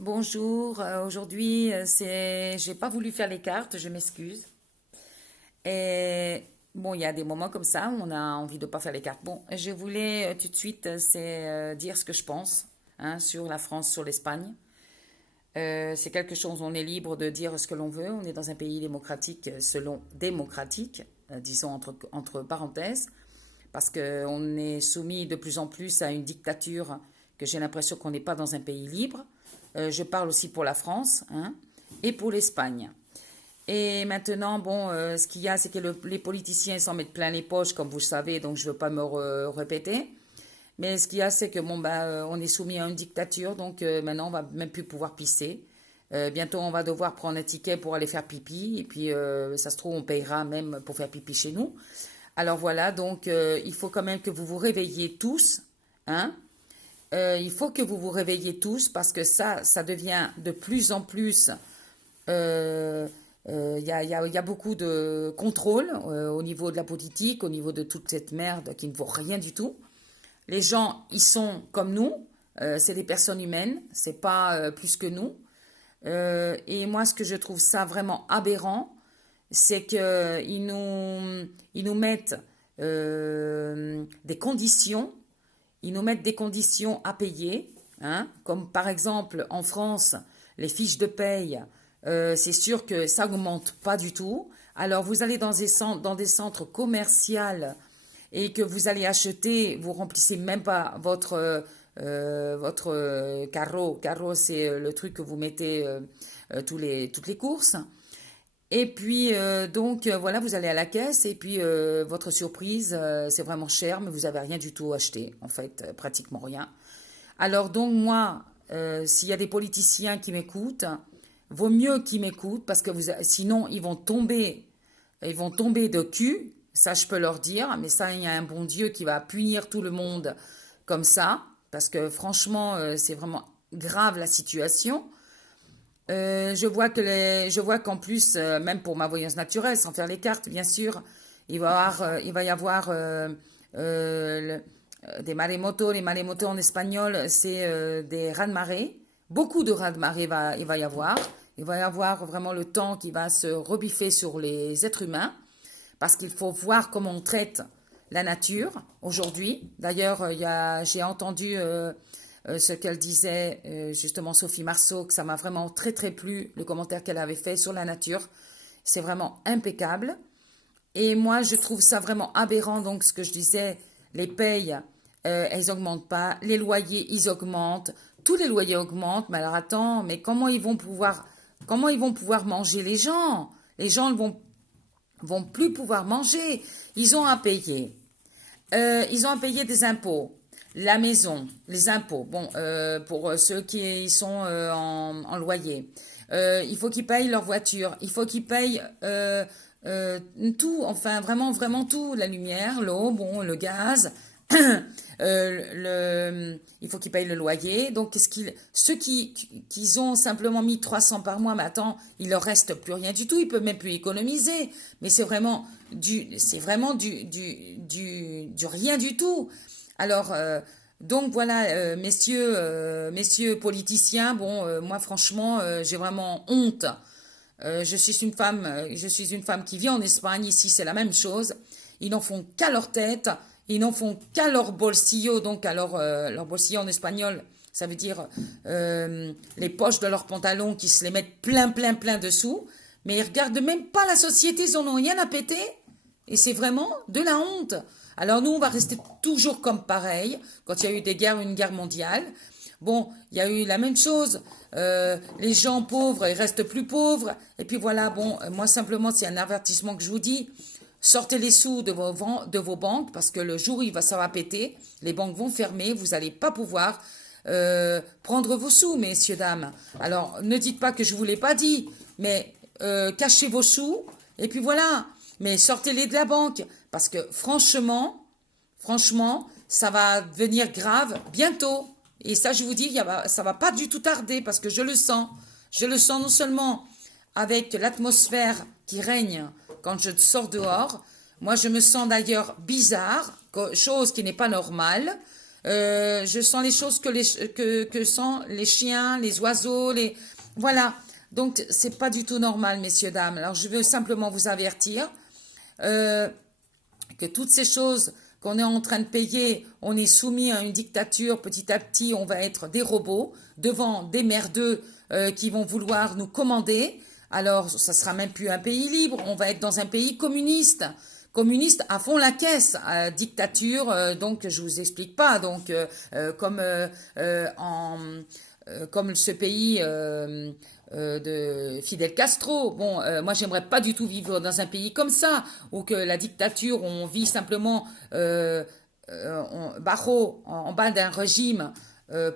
Bonjour, aujourd'hui, j'ai pas voulu faire les cartes, je m'excuse. Et bon, il y a des moments comme ça où on a envie de pas faire les cartes. Bon, je voulais tout de suite, dire ce que je pense, hein, sur la France, sur l'Espagne. C'est quelque chose, on est libre de dire ce que l'on veut. On est dans un pays démocratique, selon démocratique, disons entre parenthèses, parce qu'on est soumis de plus en plus à une dictature que j'ai l'impression qu'on n'est pas dans un pays libre. Je parle aussi pour la France, hein, et pour l'Espagne. Et maintenant, bon, ce qu'il y a, c'est que les politiciens s'en mettent plein les poches, comme vous le savez, donc je ne veux pas me répéter. Mais ce qu'il y a, c'est que bon, bah, on est soumis à une dictature, donc maintenant, on va même plus pouvoir pisser. Bientôt, on va devoir prendre un ticket pour aller faire pipi, et puis ça se trouve, on payera même pour faire pipi chez nous. Alors voilà, donc il faut quand même que vous vous réveilliez tous, hein. Il faut que vous vous réveilliez tous parce que ça devient de plus en plus. Il y a beaucoup de contrôle au niveau de la politique, au niveau de toute cette merde qui ne vaut rien du tout. Les gens, ils sont comme nous, c'est des personnes humaines, c'est pas plus que nous. Et moi, ce que je trouve ça vraiment aberrant, c'est qu'ils nous mettent des conditions, ils nous mettent des conditions à payer, hein, comme par exemple en France, les fiches de paye, c'est sûr que ça augmente pas du tout. Alors vous allez dans des centres commerciaux et que vous allez acheter, vous remplissez même pas votre carreau. Carreau, c'est le truc que vous mettez toutes les courses. Et puis, donc, voilà, vous allez à la caisse et puis votre surprise, c'est vraiment cher, mais vous n'avez rien du tout acheté, en fait, pratiquement rien. Alors, donc, moi, s'il y a des politiciens qui m'écoutent, vaut mieux qu'ils m'écoutent parce que sinon, ils vont tomber de cul, ça je peux leur dire, mais ça, il y a un bon Dieu qui va punir tout le monde comme ça, parce que franchement, c'est vraiment grave la situation. Je vois qu'en plus, même pour ma voyance naturelle, sans faire les cartes, bien sûr, il va y avoir des maremotos. Les maremotos en espagnol, c'est des raz-de-marée. Beaucoup de raz-de-marée il va y avoir. Il va y avoir vraiment le temps qui va se rebiffer sur les êtres humains, parce qu'il faut voir comment on traite la nature aujourd'hui. D'ailleurs, j'ai entendu ce qu'elle disait, justement Sophie Marceau, que ça m'a vraiment très très plu, le commentaire qu'elle avait fait sur la nature. C'est vraiment impeccable. Et moi, je trouve ça vraiment aberrant, donc ce que je disais, les payes, elles augmentent pas, les loyers, ils augmentent, tous les loyers augmentent, mais alors attends, mais comment ils vont pouvoir manger les gens? Les gens ne vont plus pouvoir manger, ils ont à payer. Ils ont à payer des impôts. La maison, les impôts, bon, pour ceux qui sont en loyer. Il faut qu'ils payent leur voiture, il faut qu'ils payent tout, enfin vraiment, vraiment tout, la lumière, l'eau, bon, le gaz. Il faut qu'ils payent le loyer. Donc, ceux qui ont simplement mis 300 par mois, mais attends, il leur reste plus rien du tout. Ils peuvent même plus économiser. Mais c'est vraiment du rien du tout. Alors, donc voilà, messieurs politiciens. Bon, moi franchement, j'ai vraiment honte. Je suis une femme qui vit en Espagne. Ici, c'est la même chose. Ils n'en font qu'à leur tête. Ils n'en font qu'à leur bolsillo. Donc, leur bolsillo en espagnol, ça veut dire les poches de leurs pantalons qui se les mettent plein, plein, plein dessous. Mais ils regardent même pas la société. Ils en ont rien à péter. Et c'est vraiment de la honte. Alors nous, on va rester toujours comme pareil. Quand il y a eu des guerres, une guerre mondiale, bon, il y a eu la même chose. Les gens pauvres, ils restent plus pauvres. Et puis voilà, bon, moi simplement, c'est un avertissement que je vous dis. Sortez les sous de vos banques parce que le jour où ça va péter, les banques vont fermer, vous n'allez pas pouvoir prendre vos sous, messieurs, dames. Alors, ne dites pas que je ne vous l'ai pas dit, mais cachez vos sous et puis voilà. Mais sortez-les de la banque parce que franchement, ça va devenir grave bientôt. Et ça, je vous dis, ça va pas du tout tarder parce que je le sens. Je le sens non seulement avec l'atmosphère qui règne quand je sors dehors. Moi, je me sens d'ailleurs bizarre, chose qui n'est pas normale. Je sens les choses que sentent les chiens, les oiseaux, les voilà. Donc c'est pas du tout normal, messieurs dames. Alors je veux simplement vous avertir euh, que toutes ces choses qu'on est en train de payer, on est soumis à une dictature. Petit à petit, on va être des robots devant des merdeux qui vont vouloir nous commander. Alors, ça sera même plus un pays libre, on va être dans un pays communiste. Communiste à fond la caisse, dictature, donc je vous explique pas. Donc, comme ce pays de Fidel Castro. Bon, moi j'aimerais pas du tout vivre dans un pays comme ça, où que la dictature, on vit simplement en bas d'un régime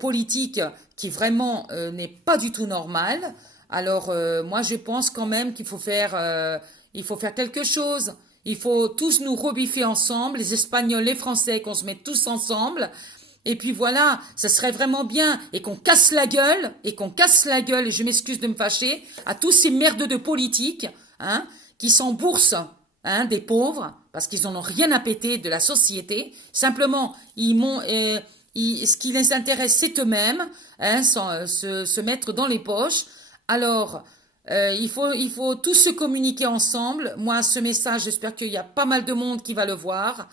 politique qui vraiment n'est pas du tout normal. Alors moi je pense quand même il faut faire quelque chose. Il faut tous nous rebiffer ensemble, les Espagnols, les Français, qu'on se mette tous ensemble. Et puis voilà, ça serait vraiment bien. Et qu'on casse la gueule, et je m'excuse de me fâcher, à tous ces merdeux de politique, hein, qui s'emboursent, hein, des pauvres, parce qu'ils n'en ont rien à péter de la société. Simplement, ce qui les intéresse, c'est eux-mêmes, hein, sans se mettre dans les poches. Alors, il faut tous se communiquer ensemble. Moi, ce message, j'espère qu'il y a pas mal de monde qui va le voir.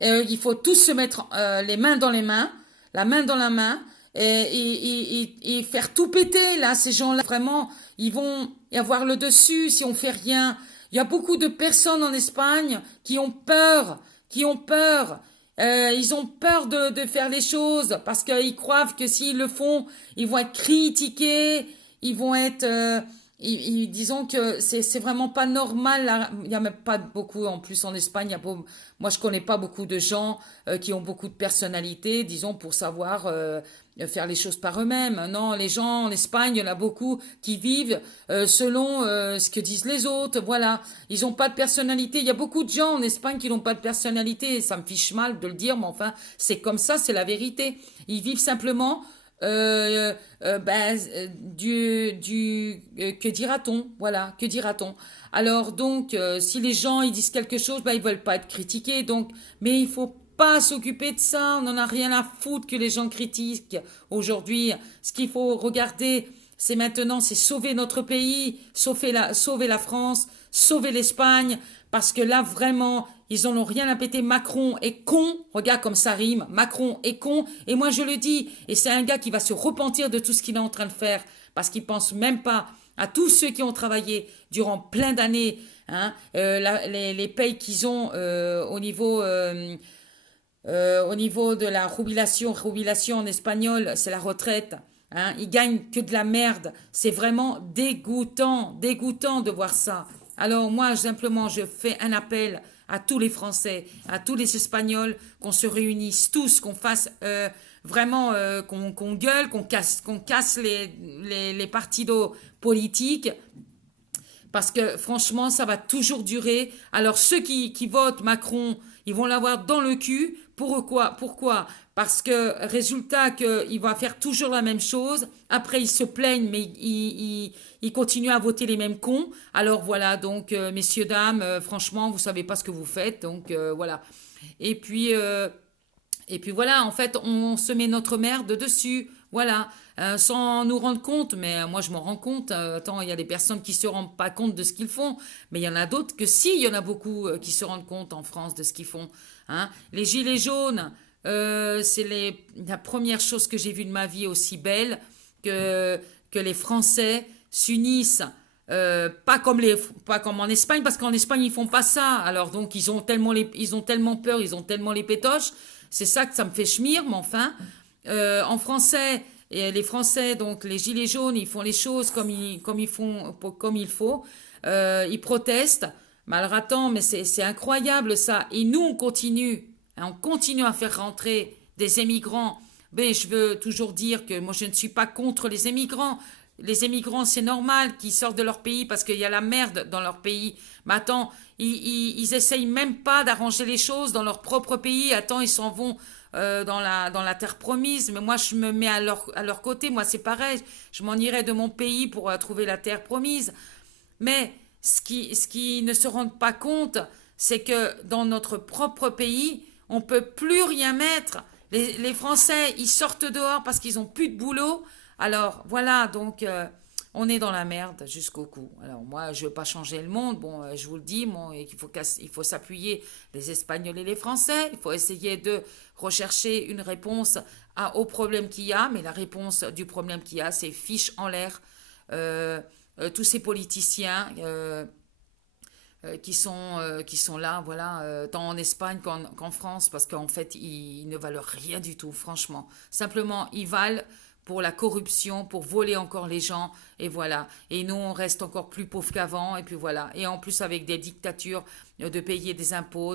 Il faut tous se mettre les mains dans les mains, la main dans la main, et faire tout péter. Là, ces gens-là, vraiment, ils vont y avoir le dessus si on fait rien. Il y a beaucoup de personnes en Espagne qui ont peur, qui ont peur. Ils ont peur de faire les choses parce qu'ils croient que s'ils le font, ils vont être critiqués, ils vont être disons que c'est vraiment pas normal là. Il y a même pas beaucoup en plus en Espagne. Moi je connais pas beaucoup de gens qui ont beaucoup de personnalité, disons pour savoir faire les choses par eux-mêmes. Non, les gens en Espagne, il y en a beaucoup qui vivent selon ce que disent les autres. Voilà, ils ont pas de personnalité. Il y a beaucoup de gens en Espagne qui n'ont pas de personnalité. Ça me fiche mal de le dire, mais enfin c'est comme ça, c'est la vérité. Ils vivent simplement que dira-t-on, voilà, que dira-t-on. Alors donc si les gens ils disent quelque chose, ils veulent pas être critiqués, donc mais il faut pas s'occuper de ça, on en a rien à foutre que les gens critiquent aujourd'hui. Ce qu'il faut regarder, c'est maintenant, c'est sauver notre pays, sauver la France, sauver l'Espagne, parce que là vraiment ils en ont rien à péter. Macron est con. Regarde comme ça rime. Macron est con. Et moi, je le dis. Et c'est un gars qui va se repentir de tout ce qu'il est en train de faire. Parce qu'il pense même pas à tous ceux qui ont travaillé durant plein d'années. Hein, les payes qu'ils ont au niveau de la jubilation en espagnol, c'est la retraite. Hein, ils gagnent que de la merde. C'est vraiment dégoûtant, dégoûtant de voir ça. Alors moi, simplement, je fais un appel à tous les Français, à tous les Espagnols, qu'on se réunisse tous, qu'on fasse vraiment, qu'on gueule, qu'on casse les partidos politiques, parce que franchement, ça va toujours durer. Alors ceux qui votent Macron, ils vont l'avoir dans le cul. Pourquoi? Parce que résultat qu'il va faire toujours la même chose. Après, ils se plaignent, mais ils continuent à voter les mêmes cons. Alors voilà, donc messieurs, dames, franchement, vous savez pas ce que vous faites. Donc voilà. Et puis, euh, et puis voilà, en fait, on se met notre merde dessus. Voilà. Sans nous rendre compte, mais moi je m'en rends compte. Attends, il y a des personnes qui se rendent pas compte de ce qu'ils font, mais il y en a d'autres que si, il y en a beaucoup qui se rendent compte en France de ce qu'ils font. Hein. Les gilets jaunes, c'est la première chose que j'ai vue de ma vie aussi belle que les Français s'unissent. Pas comme en Espagne, parce qu'en Espagne ils font pas ça. Alors donc ils ont tellement peur, ils ont tellement les pétoches. C'est ça que ça me fait chmire, mais enfin, en français. Et les Français, donc les gilets jaunes, ils font les choses comme il faut. Ils protestent. Mais alors attends, mais c'est incroyable ça. Et nous, on continue à faire rentrer des émigrants. Mais je veux toujours dire que moi, je ne suis pas contre les émigrants. Les émigrants, c'est normal qu'ils sortent de leur pays parce qu'il y a la merde dans leur pays. Mais attends, ils essayent même pas d'arranger les choses dans leur propre pays. Attends, ils s'en vont dans la terre promise. Mais moi, je me mets à leur côté. Moi, c'est pareil. Je m'en irais de mon pays pour trouver la terre promise. Mais ce qui ne se rendent pas compte, c'est que dans notre propre pays, on peut plus rien mettre. Les Français, ils sortent dehors parce qu'ils ont plus de boulot. Alors voilà, donc on est dans la merde jusqu'au cou. Alors moi, je veux pas changer le monde. Bon, je vous le dis, bon, il faut s'appuyer les Espagnols et les Français. Il faut essayer de rechercher une réponse au problème qu'il y a. Mais la réponse du problème qu'il y a, c'est fiche en l'air. Euh, tous ces politiciens. Qui sont là, voilà, tant en Espagne qu'en France, parce qu'en fait, ils ne valent rien du tout, franchement. Simplement, ils valent pour la corruption, pour voler encore les gens, et voilà. Et nous, on reste encore plus pauvres qu'avant, et puis voilà. Et en plus, avec des dictatures, de payer des impôts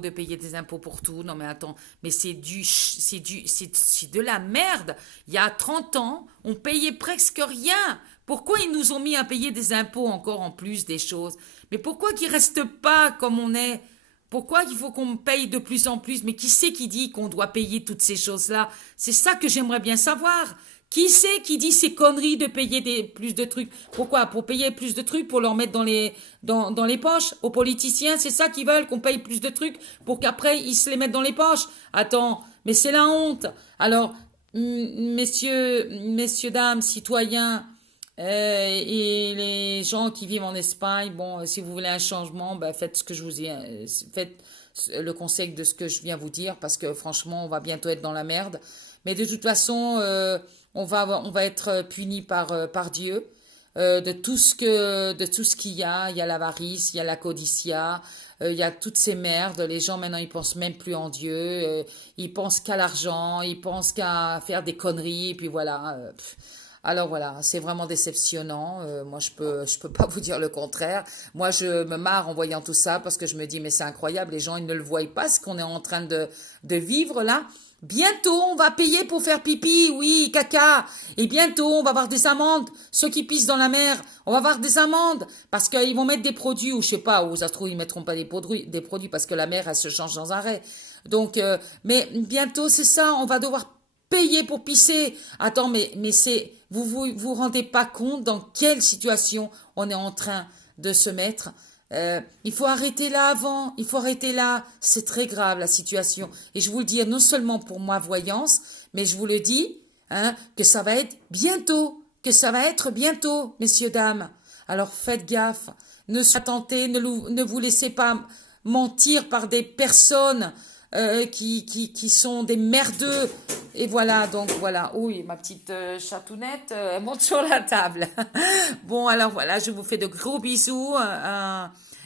pour tout. Non, mais attends, mais c'est de la merde. Il y a 30 ans, on payait presque rien. Pourquoi ils nous ont mis à payer des impôts encore en plus des choses? Mais pourquoi qu'ils restent pas comme on est? Pourquoi il faut qu'on paye de plus en plus? Mais qui c'est qui dit qu'on doit payer toutes ces choses-là? C'est ça que j'aimerais bien savoir. Qui c'est qui dit ces conneries de payer plus de trucs? Pourquoi? Pour payer plus de trucs, pour leur mettre dans les poches? Aux politiciens, c'est ça qu'ils veulent, qu'on paye plus de trucs pour qu'après ils se les mettent dans les poches? Attends, mais c'est la honte. Alors, messieurs, dames, citoyens, et les gens qui vivent en Espagne, bon, si vous voulez un changement, ben faites ce que je vous ai, faites le conseil de ce que je viens vous dire, parce que franchement, on va bientôt être dans la merde. Mais de toute façon, on va être puni par Dieu. De tout ce qu'il y a. Il y a l'avarice, il y a la codicia, il y a toutes ces merdes. Les gens maintenant ils pensent même plus en Dieu, ils pensent qu'à l'argent, ils pensent qu'à faire des conneries, et puis voilà. Alors voilà, c'est vraiment déceptionnant. Moi, je peux pas vous dire le contraire. Moi, je me marre en voyant tout ça parce que je me dis, mais c'est incroyable, les gens, ils ne le voient pas, ce qu'on est en train de vivre là. Bientôt, on va payer pour faire pipi, oui, caca. Et bientôt, on va avoir des amendes. Ceux qui pissent dans la mer, on va avoir des amendes. Parce qu'ils vont mettre des produits, ou je sais pas, ou ça se trouve, ils mettront pas des produits parce que la mer, elle se change sans arrêt. Donc, mais bientôt, c'est ça, on va devoir payer pour pisser. Attends, mais c'est, vous rendez pas compte dans quelle situation on est en train de se mettre. Il faut arrêter là avant, il faut arrêter là. C'est très grave la situation. Et je vous le dis non seulement pour moi voyance, mais je vous le dis, hein, que ça va être bientôt, messieurs, dames. Alors faites gaffe, ne soyez pas tentés, ne vous laissez pas mentir par des personnes qui sont des merdeux. Et voilà, donc voilà. Oui, ma petite chatounette, elle monte sur la table. Bon, alors voilà, je vous fais de gros bisous.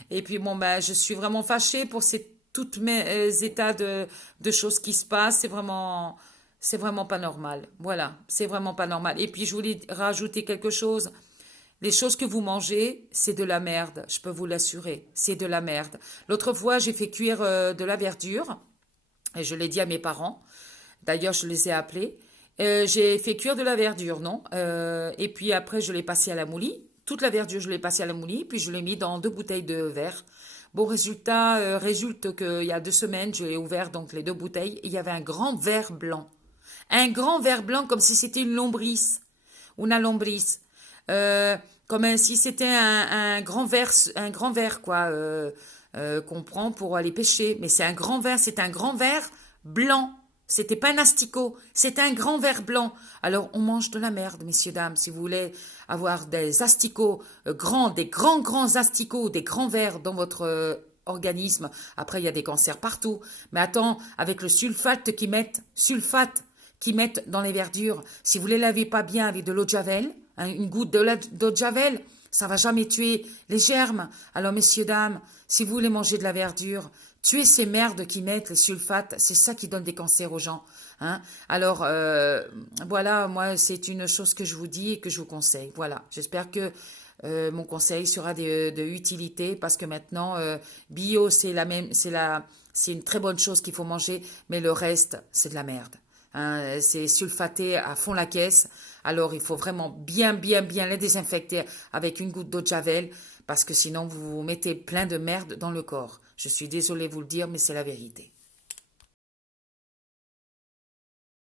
Et puis bon, ben, je suis vraiment fâchée pour toutes mes états de choses qui se passent. C'est vraiment pas normal. Voilà, c'est vraiment pas normal. Et puis je voulais rajouter quelque chose. Les choses que vous mangez, c'est de la merde, je peux vous l'assurer, c'est de la merde. L'autre fois, j'ai fait cuire de la verdure, et je l'ai dit à mes parents, d'ailleurs je les ai appelés, j'ai fait cuire de la verdure, non? Et puis après, je l'ai passé à la moulie, toute la verdure, je l'ai passée à la moulie, puis je l'ai mis dans 2 bouteilles de verre. Bon, résulte qu'il y a 2 semaines, j'ai ouvert donc les 2 bouteilles, et il y avait un grand verre blanc. Un grand verre blanc comme si c'était une lombrice, une lombrice. Comme si c'était un grand verre quoi, qu'on prend pour aller pêcher. Mais c'est un grand verre, c'est un grand verre blanc. C'était pas un asticot, c'est un grand verre blanc. Alors on mange de la merde, messieurs dames. Si vous voulez avoir des asticots grands, des grands asticots, des grands verres dans votre organisme. Après il y a des cancers partout. Mais attends, avec le sulfate qu'ils mettent dans les verdures. Si vous ne les lavez pas bien avec de l'eau de javel, hein, une goutte d'eau de javel, ça va jamais tuer les germes. Alors, messieurs, dames, si vous voulez manger de la verdure, tuez ces merdes qui mettent le sulfate. C'est ça qui donne des cancers aux gens. Hein. Alors, voilà, moi, c'est une chose que je vous dis et que je vous conseille. Voilà, j'espère que mon conseil sera de utilité parce que maintenant, bio, c'est une très bonne chose qu'il faut manger, mais le reste, c'est de la merde. Hein, c'est sulfaté à fond la caisse. Alors, il faut vraiment bien les désinfecter avec une goutte d'eau de javel parce que sinon, vous vous mettez plein de merde dans le corps. Je suis désolée de vous le dire, mais c'est la vérité.